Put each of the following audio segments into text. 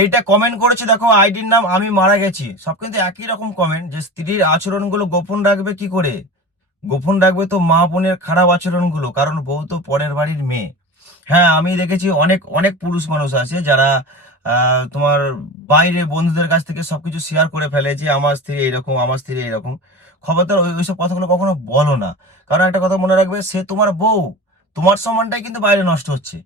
এইটা কমেন্ট করেছে, দেখো আইডির নাম আমি মারা গেছি, সব কিন্তু একই রকম কমেন্ট, যে স্ত্রীর আচরণগুলো গোপন রাখবে কি করে? গোপন রাখবে তো মা বোনের খারাপ আচরণগুলো, কারণ বউ তো পরের বাড়ির মেয়ে। হ্যাঁ, আমি দেখেছি অনেক অনেক পুরুষ মানুষ আছে যারা তোমার বাইরে বন্ধুদের কাছ থেকে সবকিছু শেয়ার করে ফেলে, যে আমার স্ত্রী এইরকম, আমার স্ত্রী এইরকম। খবরদার ওইসব কথাগুলো কখনো বলো না। কারণ একটা কথা মনে রাখবে, সে তোমার বউ, তোমার সম্মানটাই কিন্তু বাইরে নষ্ট হচ্ছে।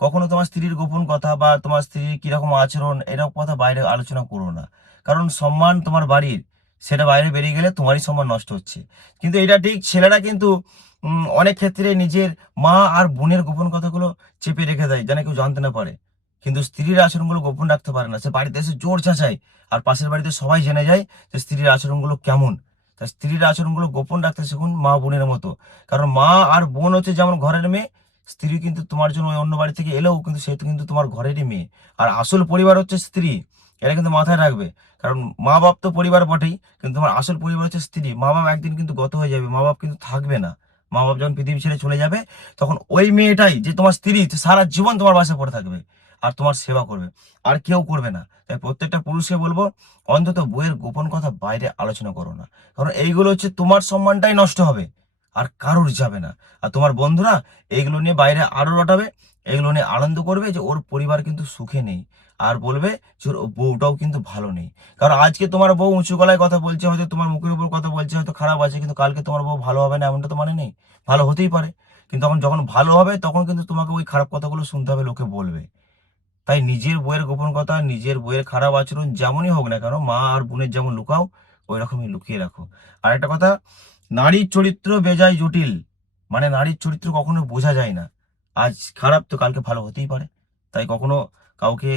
কখনো তোমার স্ত্রীর গোপন কথা বা তোমার স্ত্রীর কিরকম আচরণ এরকম কথা বাইরে আলোচনা করো না। কারণ সম্মান তোমার বাড়ির, সেটা বাইরে বেরিয়ে গেলে তোমারই সম্মান নষ্ট হচ্ছে। কিন্তু এটা ঠিক, ছেলেরা কিন্তু অনেক ক্ষেত্রে নিজের মা আর বোনের গোপন কথাগুলো চেপে রেখে দেয়, যেন কেউ জানতে না পারে। কিন্তু স্ত্রীর আচরণগুলো গোপন রাখতে পারে না, সে বাড়িতে এসে জোর চাচায়, আর পাশের বাড়িতে সবাই জেনে যায় যে স্ত্রীর আচরণগুলো কেমন। তাই স্ত্রীর আচরণগুলো গোপন রাখতে শিখুন মা বোনের মতো। কারণ মা আর বোন হচ্ছে যেমন ঘরের মেয়ে, স্ত্রী কিন্তু তোমার জন্য ওই অন্য বাড়ি থেকে এলেও কিন্তু সে তো কিন্তু তোমার ঘরেরই মেয়ে। আর আসল পরিবার হচ্ছে স্ত্রী, এটা কিন্তু মাথায় রাখবে। কারণ মা বাপ তো পরিবার বটেই, কিন্তু তোমার আসল পরিবার হচ্ছে স্ত্রী। মা বাপ একদিন কিন্তু গত হয়ে যাবে, মা বাপ কিন্তু থাকবে না। মা বাপ যখন পৃথিবী ছেড়ে চলে যাবে, তখন ওই মেয়েটাই, যে তোমার স্ত্রী, সারা জীবন তোমার বাসায় পড়ে থাকবে আর তোমার সেবা করবে, আর কেউ করবে না। তাই প্রত্যেকটা পুরুষকে বলবো, অন্তত বইয়ের গোপন কথা বাইরে আলোচনা করো না। কারণ এইগুলো হচ্ছে তোমার সম্মানটাই নষ্ট হবে, আর কারোর যাবে না। আর তোমার বন্ধুরা এইগুলো নিয়ে বাইরে আরো রটাবে, এগুলো নিয়ে আনন্দ করবে যে ওর পরিবার কিন্তু সুখে নেই, আর বলবে যে ওর বউটাও কিন্তু ভালো নেই। কারণ আজকে তোমার বউ উঁচু গলায় কথা বলছে, হয়তো তোমার মুখের উপর কথা বলছে, হয়তো খারাপ আছে, কিন্তু কালকে তোমার বউ ভালো হবে না এমনটা তো মানে নেই। ভালো হতেই পারে, কিন্তু তখন যখন ভালো হবে তখন কিন্তু তোমাকে ওই খারাপ কথাগুলো শুনতে হবে, লোকে বলবে। তাই নিজের বইয়ের গোপন কথা, নিজের বইয়ের খারাপ আচরণ যেমনই হোক না কেন, মা আর বোনের যেমন লুকাও, ওই রকমই লুকিয়ে রাখো। আর একটা কথা, নারীর চরিত্র বেজায় জটিল, মানে নারীর চরিত্র কখনো বোঝা যায় না। আজ খারাপ তো কালকে ভালো হতেই পারে। তাই কখনো কাউকে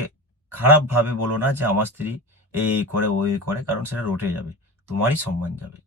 খারাপ ভাবে বলো না যে আমার স্ত্রী এই করে ওই করে, কারণ সেটা রটে যাবে, তোমারই সম্মান যাবে।